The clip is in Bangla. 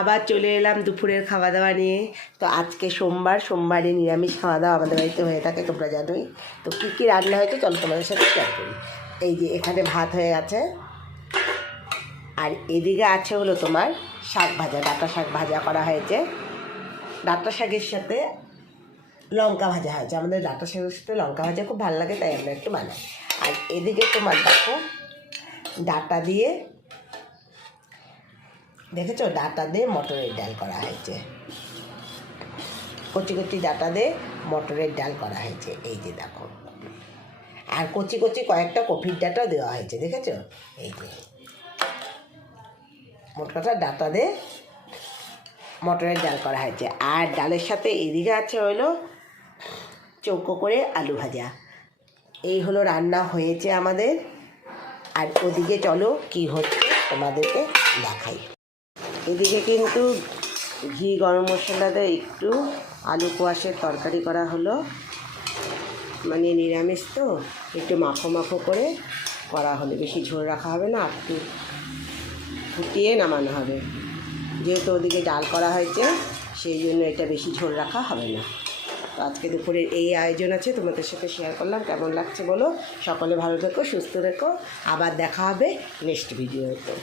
আবার চলে এলাম দুপুরের খাওয়া দাওয়া নিয়ে। তো আজকে সোমবারে নিরামিষ খাওয়া দাওয়া আমাদের বাড়িতে হয়ে থাকে, তোমরা জানোই। তো কী কী রান্না হয়েছে চলো তোমাদের সাথে শেয়ার করি। এই যে এখানে ভাত হয়ে আছে, আর এদিকে আছে হলো তোমার শাক ভাজা, ডাঁটা শাক ভাজা করা হয়েছে। ডাঁটা শাকের সাথে লঙ্কা ভাজা হয়েছে, আমাদের ডাঁটা শাকের সাথে লঙ্কা ভাজা খুব ভালো লাগে, তাই আমরা একটু বানাই। আর এদিকে তোমার দেখো ডাঁটা দিয়ে, দেখেছো, ডাঁটা দিয়ে মটরের ডাল করা হয়েছে, কচি কচি ডাঁটা দিয়ে মটরের ডাল করা হয়েছে, এই যে দেখো। আর কচি কচি কয়েকটা কপির ডাঁটা দেওয়া হয়েছে, দেখেছো, এই যে মোট কথা ডাঁটা দিয়ে মটরের ডাল করা হয়েছে। আর ডালের সাথে এদিকে আছে হলো চৌকো করে আলু ভাজা। এই হলো রান্না হয়েছে আমাদের। আর ওদিকে চলো কি হচ্ছে তোমাদেরকে দেখাই। এদিকে কিন্তু ঘি গরম মশলাতে একটু আলু কোয়াশের তরকারি করা হলো, মানে নিরামিষ তো একটু মাখো মাখো করে করা হলো, বেশি ঝোল রাখা হবে না, একটু ফুটিয়ে নামানো হবে। যেহেতু ওদিকে ডাল করা হয়েছে সেই জন্য এটা বেশি ঝোল রাখা হবে না। তো আজকে দুপুরের এই আয়োজন আছে, তোমাদের সাথে শেয়ার করলাম। কেমন লাগছে বলো। সকলে ভালো থেকো, সুস্থ থেকো, আবার দেখা হবে নেক্সট ভিডিওতে।